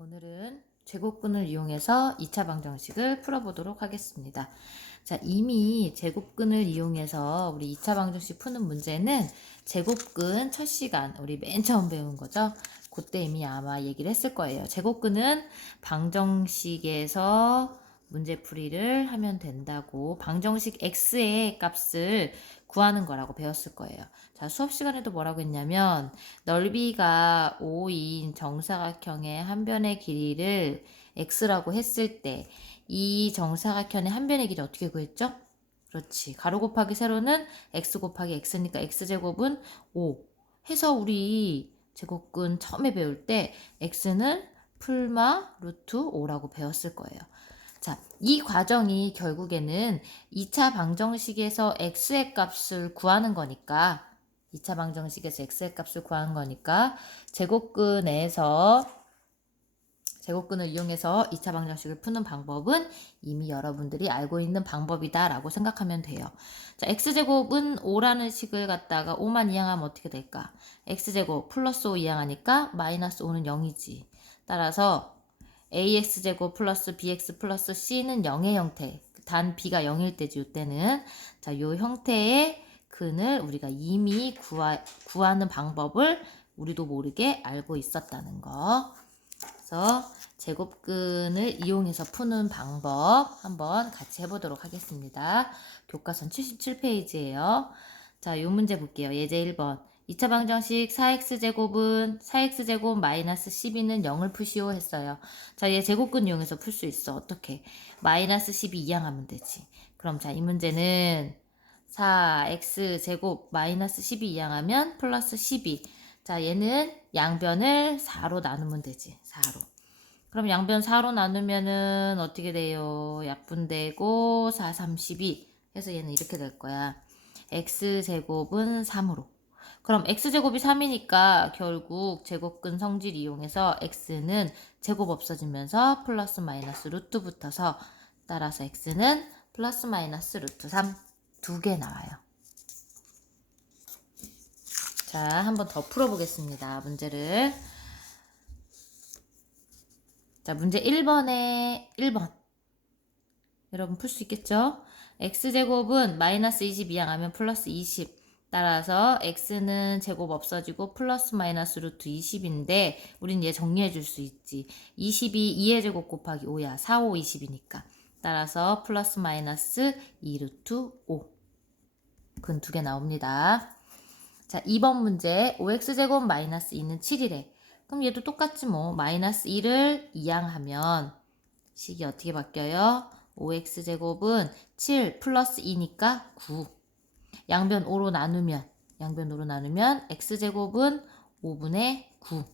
오늘은 제곱근을 이용해서 2차 방정식을 풀어보도록 하겠습니다. 자, 이미 제곱근을 이용해서 우리 2차 방정식 푸는 문제는 제곱근 첫 시간, 우리 맨 처음 배운 거죠. 그때 이미 아마 얘기를 했을 거예요. 제곱근은 방정식에서 문제풀이를 하면 된다고, 방정식 x의 값을 구하는 거라고 배웠을 거예요. 자, 수업 시간에도 뭐라고 했냐면 넓이가 5인 정사각형의 한 변의 길이를 x라고 했을 때 이 정사각형의 한 변의 길이 어떻게 구했죠? 그렇지. 가로 곱하기 세로는 x 곱하기 x니까 x제곱은 5 해서 우리 제곱근 처음에 배울 때 x는 풀마 루트 5라고 배웠을 거예요. 자, 이 과정이 결국에는 2차 방정식에서 x의 값을 구하는 거니까 2차 방정식에서 x의 값을 구하는 거니까 제곱근을 이용해서 2차 방정식을 푸는 방법은 이미 여러분들이 알고 있는 방법이다 라고 생각하면 돼요. 자, x제곱은 5라는 식을 갖다가 5만 이항하면 어떻게 될까? x제곱 플러스 5 이항하니까 마이너스 5는 0이지. 따라서 ax제곱 플러스 bx 플러스 c는 0의 형태. 단 b가 0일 때지, 이때는. 자, 요 형태의 근을 우리가 이미 구하는 방법을 우리도 모르게 알고 있었다는 거. 그래서 제곱근을 이용해서 푸는 방법 한번 같이 해보도록 하겠습니다. 교과선 77페이지예요. 자, 요 문제 볼게요. 예제 1번. 2차 방정식 4x제곱 마이너스 12는 0을 푸시오 했어요. 자, 얘 제곱근 이용해서 풀 수 있어. 어떻게? 마이너스 12 이항하면 되지. 그럼 자, 이 문제는 4x제곱 마이너스 12 이항하면 플러스 12. 자, 얘는 양변을 4로 나누면 되지. 4로. 그럼 양변 4로 나누면은 어떻게 돼요? 약분되고 4, 32 해서 얘는 이렇게 될 거야. x제곱은 3으로. 그럼 x제곱이 3이니까 결국 제곱근 성질 이용해서 x는 제곱 없어지면서 플러스 마이너스 루트 붙어서 따라서 x는 플러스 마이너스 루트 3 두 개 나와요. 자, 한번 더 풀어보겠습니다. 문제를. 자, 문제 1번에 1번. 여러분 풀 수 있겠죠? x제곱은 마이너스 20 이항하면 플러스 20. 따라서 x는 제곱 없어지고 플러스 마이너스 루트 20인데 우린 얘 정리해 줄 수 있지. 20이 2의 제곱 곱하기 5야. 4, 5, 20이니까. 따라서 플러스 마이너스 2 루트 5. 근 두 개 나옵니다. 자, 2번 문제 5x제곱 마이너스 2는 7이래. 그럼 얘도 똑같지 뭐. 마이너스 1을 이항하면 식이 어떻게 바뀌어요? 5x제곱은 7 플러스 2니까 9. 양변 5로 나누면 x제곱은 5분의 9.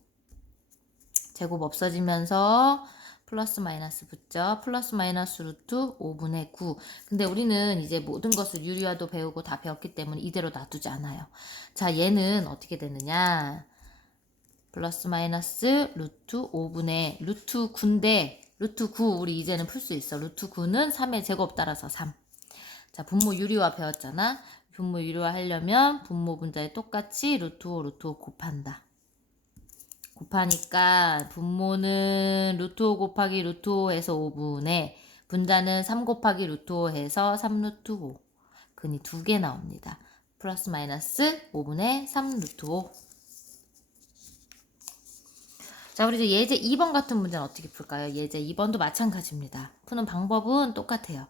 제곱 없어지면서 플러스 마이너스 붙죠. 플러스 마이너스 루트 5분의 9. 근데 우리는 이제 모든 것을 유리화도 배우고 다 배웠기 때문에 이대로 놔두지 않아요. 자, 얘는 어떻게 되느냐? 플러스 마이너스 루트 5분의 루트 9인데 루트 9 우리 이제는 풀 수 있어. 루트 9는 3의 제곱 따라서 3. 자, 분모 유리화 배웠잖아. 분모 유리화 하려면 분모 분자에 똑같이 루트 5 루트 5 곱한다. 곱하니까 분모는 루트 5 곱하기 루트 5 해서 5분의 분자는 3 곱하기 루트 5 해서 3 루트 5. 근이 두 개 나옵니다. 플러스 마이너스 5분의 3 루트 5. 자, 우리 이제 예제 2번 같은 문제는 어떻게 풀까요? 예제 2번도 마찬가지입니다. 푸는 방법은 똑같아요.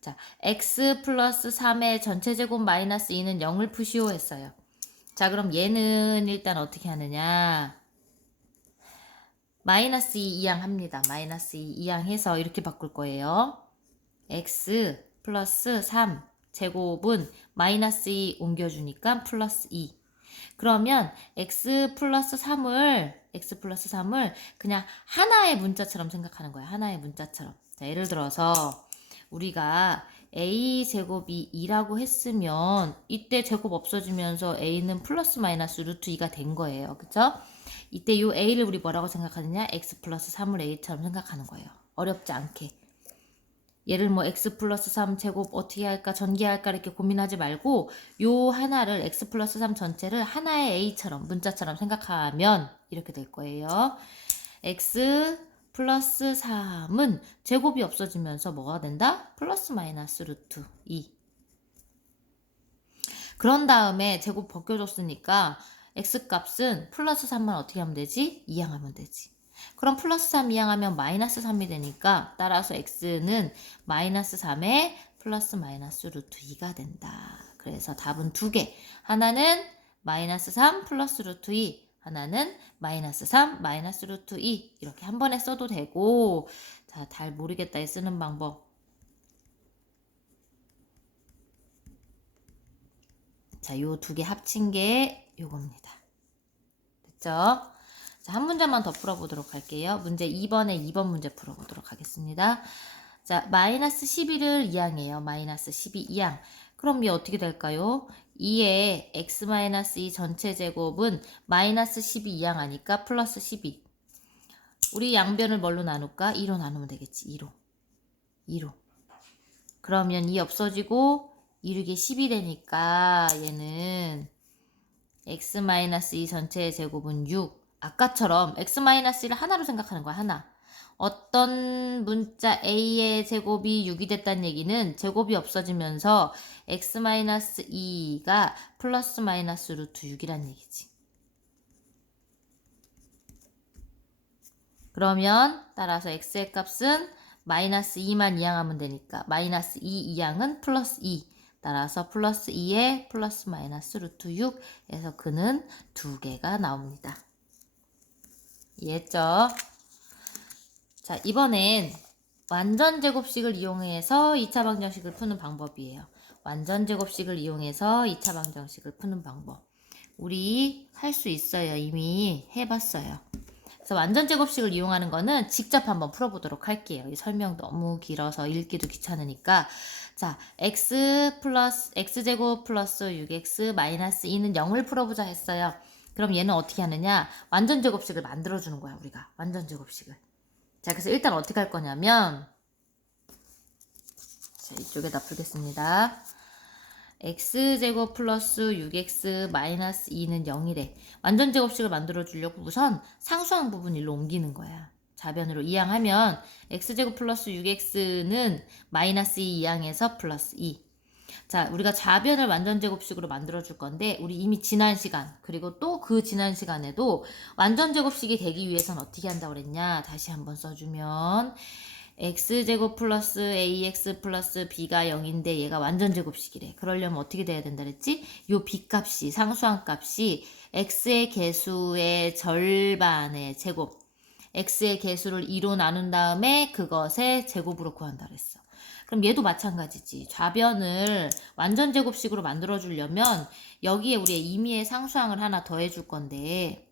자, x 플러스 3의 전체 제곱 마이너스 2는 0을 푸시오 했어요. 자, 그럼 얘는 일단 어떻게 하느냐? 마이너스 2 이항합니다. 마이너스 2 이항해서 이렇게 바꿀 거예요. x 플러스 3 제곱은 마이너스 2 옮겨주니까 플러스 2. 그러면 x 플러스 3을 그냥 하나의 문자처럼 생각하는 거야. 하나의 문자처럼. 자, 예를 들어서 우리가 a제곱이 2라고 했으면 이때 제곱 없어지면서 a는 플러스 마이너스 루트 2가 된 거예요. 그쵸? 이때 요 a를 우리 뭐라고 생각하느냐? x 플러스 3을 a처럼 생각하는 거예요. 어렵지 않게. 얘를 뭐 x 플러스 3 제곱 어떻게 할까 전개할까 이렇게 고민하지 말고 요 하나를 x 플러스 3 전체를 하나의 a처럼 문자처럼 생각하면 이렇게 될 거예요. x 플러스 3은 제곱이 없어지면서 뭐가 된다? 플러스 마이너스 루트 2. 그런 다음에 제곱 벗겨줬으니까 x값은 플러스 3만 어떻게 하면 되지? 이항하면 되지. 그럼 플러스 3 이항하면 마이너스 3이 되니까 따라서 x는 마이너스 3에 플러스 마이너스 루트 2가 된다. 그래서 답은 두 개. 하나는 마이너스 3 플러스 루트 2. 하나는 마이너스 3 마이너스 루트 2. 이렇게 한 번에 써도 되고, 자, 잘 모르겠다 쓰는 방법. 자, 요 두 개 합친 게 요겁니다. 됐죠? 자, 한 문제만 더 풀어보도록 할게요. 문제 2번에 2번 문제 풀어보도록 하겠습니다. 자, 마이너스 12를 이항해요. 마이너스 12 이항. 그럼 이게 어떻게 될까요? 2의 x-2 전체 제곱은 마이너스 12 이항하니까 플러스 12. 우리 양변을 뭘로 나눌까? 2로 나누면 되겠지. 2로. 2로. 그러면 2 없어지고 2르게 10이 되니까 얘는 x-2 전체의 제곱은 6. 아까처럼 x-1을 하나로 생각하는 거야. 하나. 어떤 문자 a의 제곱이 6이 됐다는 얘기는 제곱이 없어지면서 x-2가 플러스 마이너스 루트 6이란 얘기지. 그러면 따라서 x의 값은 마이너스 2만 이항하면 되니까 마이너스 2 이항은 플러스 2. 따라서 플러스 2에 플러스 마이너스 루트 6에서 그는 두 개가 나옵니다. 이해했죠? 자, 이번엔 완전제곱식을 이용해서 2차 방정식을 푸는 방법이에요. 완전제곱식을 이용해서 2차 방정식을 푸는 방법. 우리 할 수 있어요. 이미 해봤어요. 그래서 완전제곱식을 이용하는 거는 직접 한번 풀어보도록 할게요. 이 설명 너무 길어서 읽기도 귀찮으니까. 자, x제곱 플러스 6x 마이너스 2는 0을 풀어보자 했어요. 그럼 얘는 어떻게 하느냐? 완전제곱식을 만들어주는 거야, 우리가. 완전제곱식을. 자, 그래서 일단 어떻게 할 거냐면, 자, 이쪽에다 풀겠습니다. x제곱 플러스 6x 마이너스 2는 0이래. 완전제곱식을 만들어주려고 우선 상수항 부분 일로 옮기는 거야. 좌변으로 이항하면 x제곱 플러스 6x는 마이너스 2 이항해서 플러스 2. 자, 우리가 좌변을 완전제곱식으로 만들어줄 건데 우리 이미 지난 시간 그리고 또 그 지난 시간에도 완전제곱식이 되기 위해서는 어떻게 한다고 그랬냐. 다시 한번 써주면 x제곱 플러스 ax 플러스 b가 0인데 얘가 완전제곱식이래. 그러려면 어떻게 돼야 된다 그랬지? 요 b값이 상수항 값이 x의 개수의 절반의 제곱 x의 개수를 2로 나눈 다음에 그것의 제곱으로 구한다 그랬어. 그럼 얘도 마찬가지지. 좌변을 완전제곱식으로 만들어주려면 여기에 우리의 임의의 상수항을 하나 더해줄 건데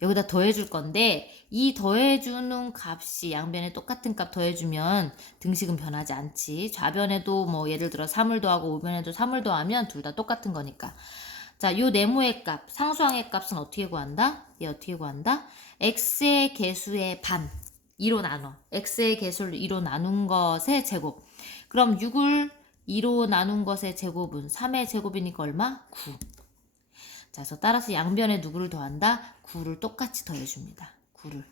여기다 더해줄 건데 이 더해주는 값이 양변에 똑같은 값 더해주면 등식은 변하지 않지. 좌변에도 뭐 예를 들어 3을 더하고 우변에도 3을 더하면 둘 다 똑같은 거니까. 자, 요 네모의 값, 상수항의 값은 어떻게 구한다? 얘 어떻게 구한다? x의 개수의 반, 2로 나눠. x의 개수를 2로 나눈 것의 제곱. 그럼 6을 2로 나눈 것의 제곱은 3의 제곱이니까 얼마? 9. 자, 그래서 따라서 양변에 누구를 더한다? 9를 똑같이 더해줍니다. 9를.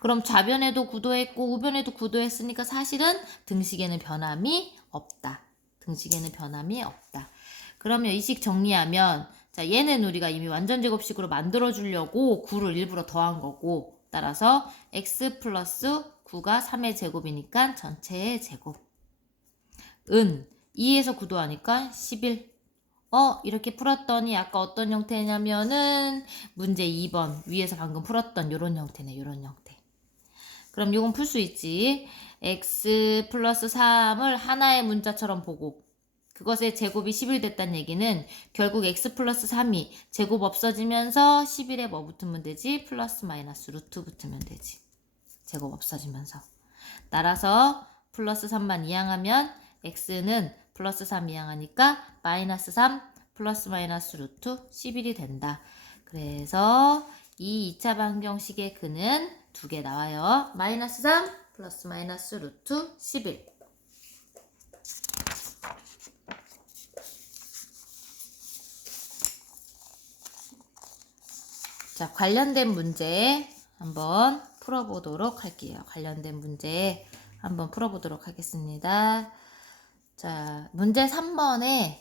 그럼 좌변에도 9 더했고 우변에도 9 더했으니까 사실은 등식에는 변함이 없다. 등식에는 변함이 없다. 그러면 이 식 정리하면 자, 얘는 우리가 이미 완전제곱식으로 만들어주려고 9를 일부러 더한 거고 따라서 x 플러스 9가 3의 제곱이니까 전체의 제곱. 2에서 9 더하니까 11. 이렇게 풀었더니 아까 어떤 형태냐면은 문제 2번 위에서 방금 풀었던 요런 형태네. 요런 형태. 그럼 요건 풀 수 있지. x 플러스 3을 하나의 문자처럼 보고 그것의 제곱이 11 됐다는 얘기는 결국 x 플러스 3이 제곱 없어지면서 11에 뭐 붙으면 되지? 플러스 마이너스 루트 붙으면 되지. 제곱 없어지면서. 따라서 플러스 3만 이항하면 x는 플러스 3 이항하니까 마이너스 3 플러스 마이너스 루트 11이 된다. 그래서 이 2차 방정식의 근은 두 개 나와요. 마이너스 3 플러스 마이너스 루트 11. 자, 관련된 문제 한번 풀어보도록 할게요. 관련된 문제 한번 풀어보도록 하겠습니다. 자, 문제 3번에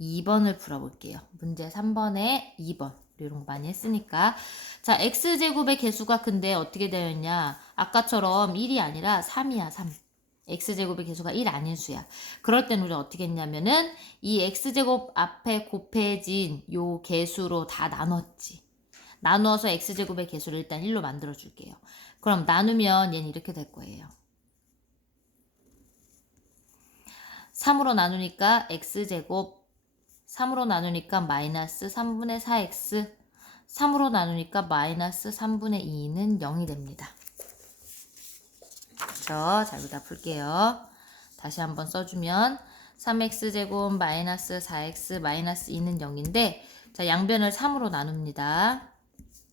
2번을 풀어볼게요. 문제 3번에 2번. 이런 거 많이 했으니까. 자, x제곱의 개수가 근데 어떻게 되어 있냐. 아까처럼 1이 아니라 3이야, 3. x제곱의 개수가 1 아닌 수야. 그럴 땐 우리 어떻게 했냐면은 이 x제곱 앞에 곱해진 요 개수로 다 나눴지. 나누어서 x제곱의 개수를 일단 1로 만들어 줄게요. 그럼 나누면 얘는 이렇게 될 거예요. 3으로 나누니까 x제곱, 3으로 나누니까 마이너스 3분의 4x, 3으로 나누니까 마이너스 3분의 2는 0이 됩니다. 그렇죠? 자, 여기다 풀게요. 다시 한번 써주면 3x제곱 마이너스 4x 마이너스 2는 0인데 자, 양변을 3으로 나눕니다.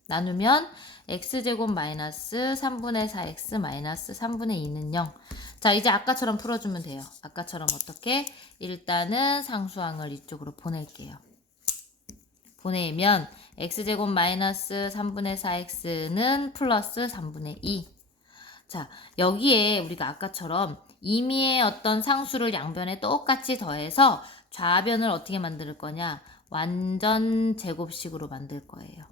나누면 x제곱 마이너스 3분의 4x 마이너스 3분의 2는 0. 자, 이제 아까처럼 풀어주면 돼요. 아까처럼 어떻게? 일단은 상수항을 이쪽으로 보낼게요. 보내면 x제곱 마이너스 3분의 4x는 플러스 3분의 2. 자, 여기에 우리가 아까처럼 임의의 어떤 상수를 양변에 똑같이 더해서 좌변을 어떻게 만들 거냐? 완전 제곱식으로 만들 거예요.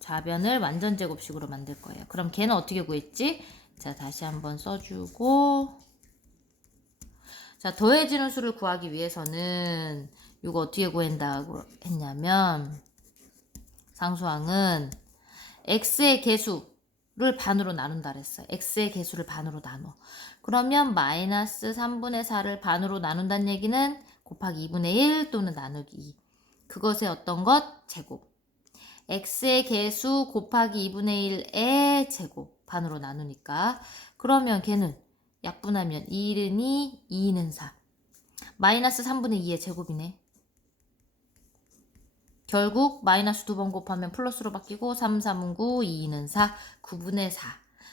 좌변을 완전 제곱식으로 만들 거예요. 그럼 걔는 어떻게 구했지? 자, 다시 한번 써주고 자, 더해지는 수를 구하기 위해서는 이거 어떻게 구한다고 했냐면 상수항은 x의 개수를 반으로 나눈다 그랬어요. x의 개수를 반으로 나눠. 그러면 마이너스 3분의 4를 반으로 나눈다는 얘기는 곱하기 2분의 1 또는 나누기 2. 그것의 어떤 것? 제곱. x의 개수 곱하기 2분의 1의 제곱 반으로 나누니까 그러면 걔는 약분하면 1은 2, 2는 4 마이너스 3분의 2의 제곱이네. 결국 마이너스 2번 곱하면 플러스로 바뀌고 3, 3은 9, 2는 4, 9분의 4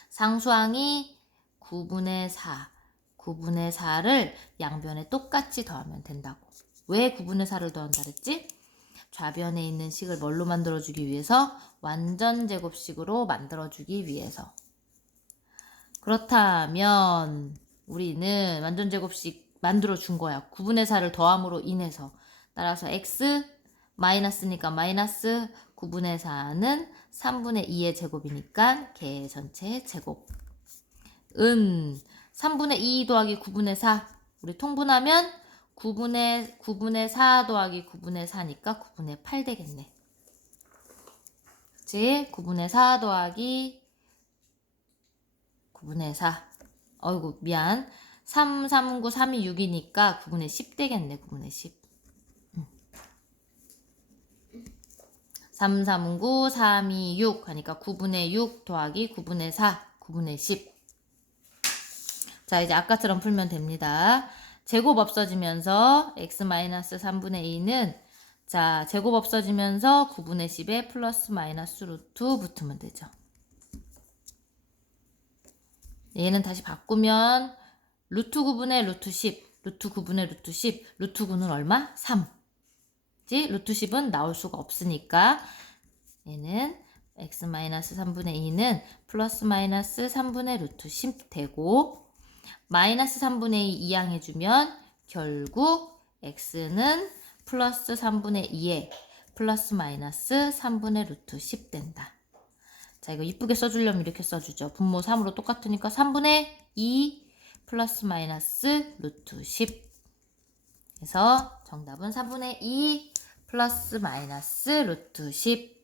상수항이 9분의 4 9분의 4를 양변에 똑같이 더하면 된다고. 왜 9분의 4를 더한다 그랬지? 좌변에 있는 식을 뭘로 만들어주기 위해서? 완전 제곱식으로 만들어주기 위해서. 그렇다면 우리는 완전 제곱식 만들어준 거야. 9분의 4를 더함으로 인해서. 따라서 x 마이너스니까 마이너스 9분의 4는 3분의 2의 제곱이니까 걔 전체 제곱. 3분의 2 더하기 9분의 4 우리 통분하면 9분의 4 더하기 9분의 4니까 9분의 8 되겠네. 그치? 9분의 4 더하기 9분의 4. 어이구, 미안. 3, 3, 9, 3이 6이니까 9분의 10 되겠네, 9분의 10. 3, 3, 9, 3이 6 하니까 9분의 6 더하기 9분의 4, 9분의 10. 자, 이제 아까처럼 풀면 됩니다. 제곱 없어지면서 x-3분의 2는 자, 제곱 없어지면서 9분의 10에 플러스 마이너스 루트 붙으면 되죠. 얘는 다시 바꾸면 루트 9분의 루트 10, 루트 9분의 루트 10, 루트 9는 얼마? 3. 그치? 루트 10은 나올 수가 없으니까 얘는 x-3분의 2는 플러스 마이너스 3분의 루트 10 되고 마이너스 3분의 2 이항해주면 결국 x는 플러스 3분의 2에 플러스 마이너스 3분의 루트 10 된다. 자, 이거 이쁘게 써주려면 이렇게 써주죠. 분모 3으로 똑같으니까 3분의 2 플러스 마이너스 루트 10. 그래서 정답은 3분의 2 플러스 마이너스 루트 10.